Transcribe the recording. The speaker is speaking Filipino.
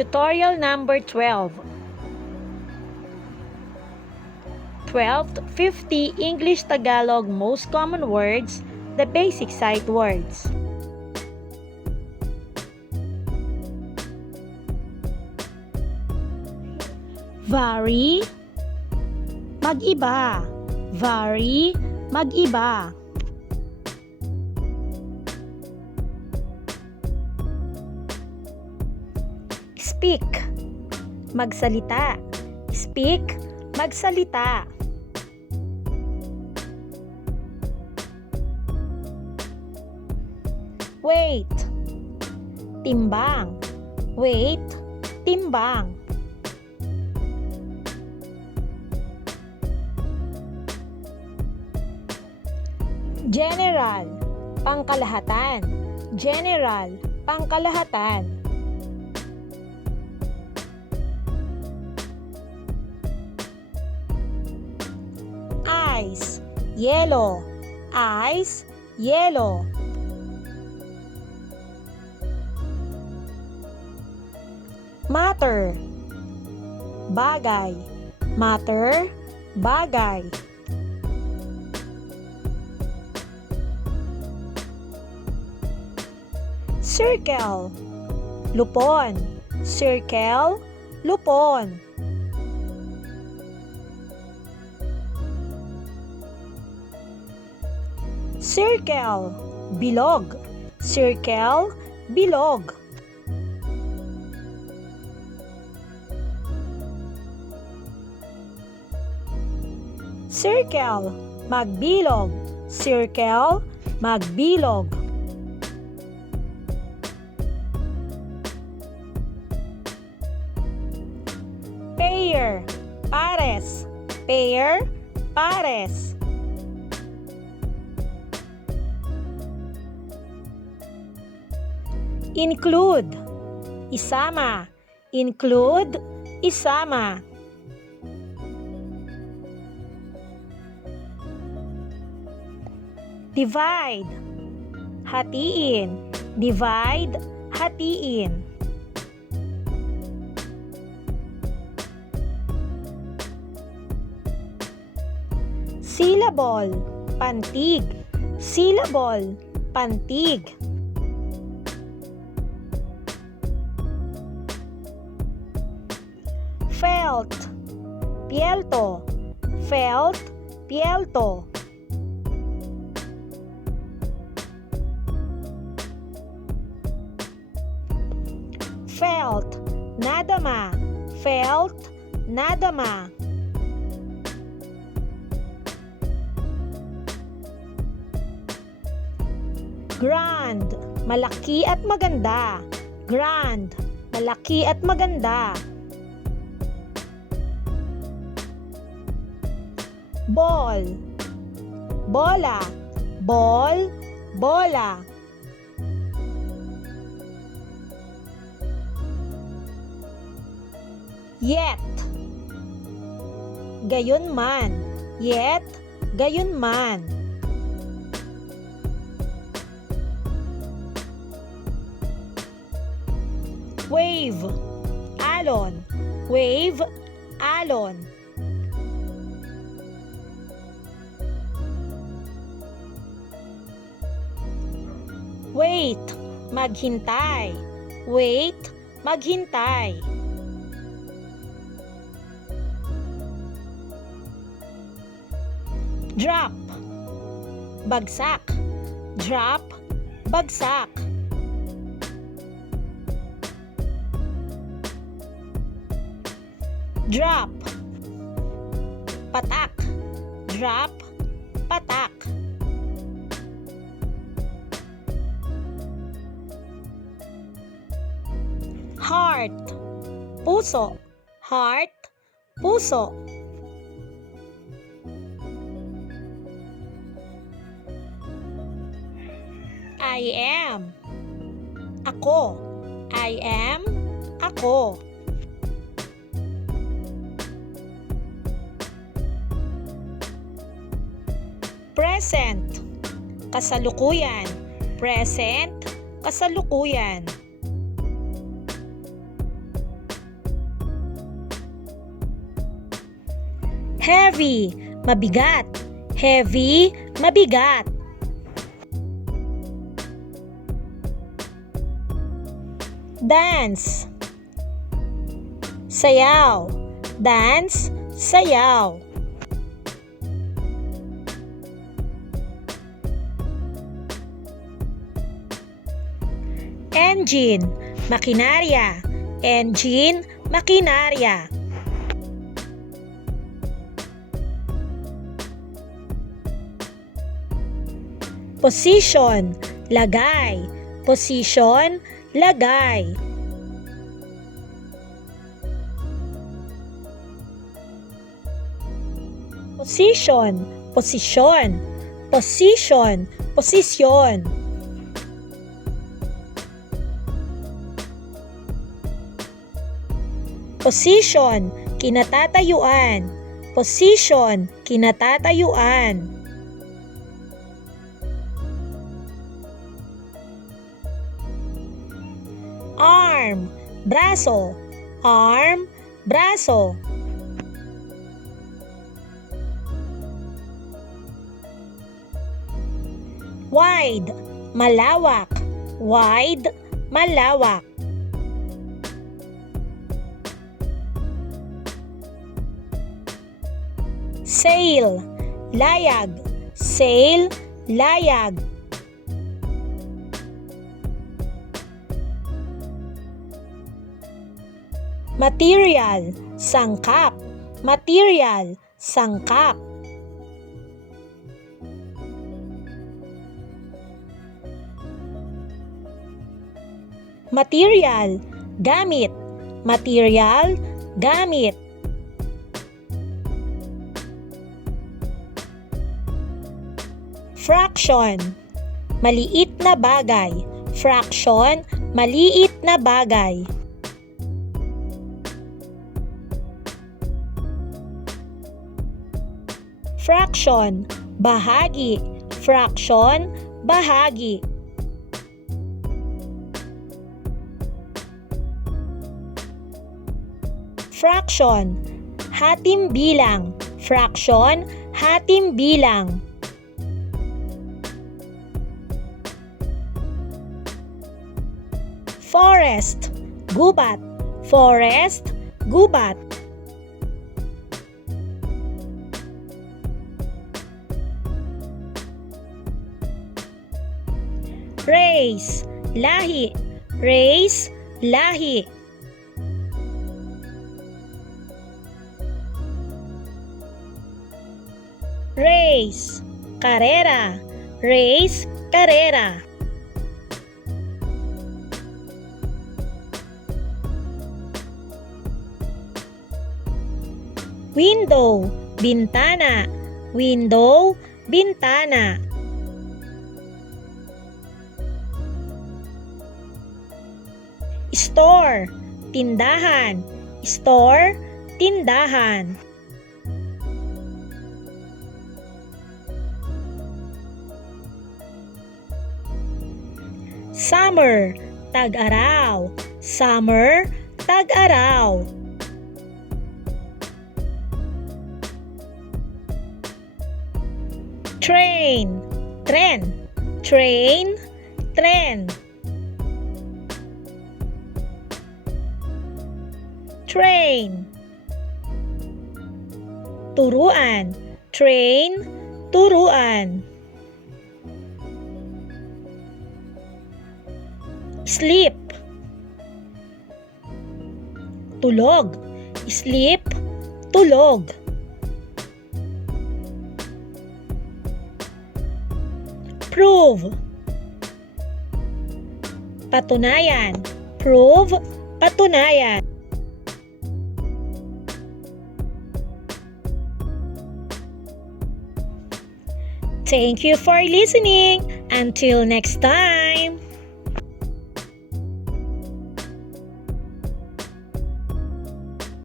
Tutorial number 12. 12th, 50 English Tagalog most common words, the basic sight words. Vary, mag-iba. Vary, mag-iba. Speak, magsalita. Speak, magsalita. Weight, timbang. Weight, timbang. General, pangkalahatan. General, pangkalahatan. Ice, yellow. Ice, yellow. Matter, bagay. Matter, bagay. Circle, lupon. Circle, lupon. Circle, bilog. Circle, bilog. Circle, magbilog. Circle, magbilog. Pair, pares. Pair, pares. Include, isama. Include, isama. Divide, hatiin. Divide, hatiin. Syllable, pantig. Syllable, pantig. Felt, pielto. Felt, pielto. Felt, nadama. Felt, nadama. Grand, malaki at maganda. Grand, malaki at maganda. Ball, bola. Ball, bola. Yet, gayon man. Yet, gayon man. Wave, alon. Wave, alon. Wait, maghintay. Wait, maghintay. Drop, bagsak. Drop, bagsak. Drop, patak. Drop, patak. Heart, puso. Heart, puso. I am, ako. I am, ako. Present, kasalukuyan. Present, kasalukuyan. Heavy, mabigat. Heavy, mabigat. Dance, sayaw. Dance, sayaw. Engine, makinarya. Engine, makinarya. Position, lagay. Position, lagay. Position, posisyon. Position, posisyon. Position, kinatatayuan. Position, kinatatayuan. Arm, braso. Arm, braso. Wide, malawak. Wide, malawak. Sail, layag. Sail, layag. Material, sangkap. Material, sangkap. Material, gamit. Material, gamit. Fraction, maliit na bagay. Fraction, maliit na bagay. Fraction, bahagi. Fraction, bahagi. Fraction, hatim bilang. Fraction, hatim bilang. Forest, gubat. Forest, gubat. Race, lahi. Race, lahi. Race, karera. Race, karera. Window, bintana. Window, bintana. Store, tindahan. Store, tindahan. Summer, tag-araw. Summer, tag-araw. Train, tren. Train, tren. Train, turuan. Train, turuan. Sleep, tulog. Sleep, tulog. Prove, patunayan. Prove, patunayan. Thank you for listening. Until next time.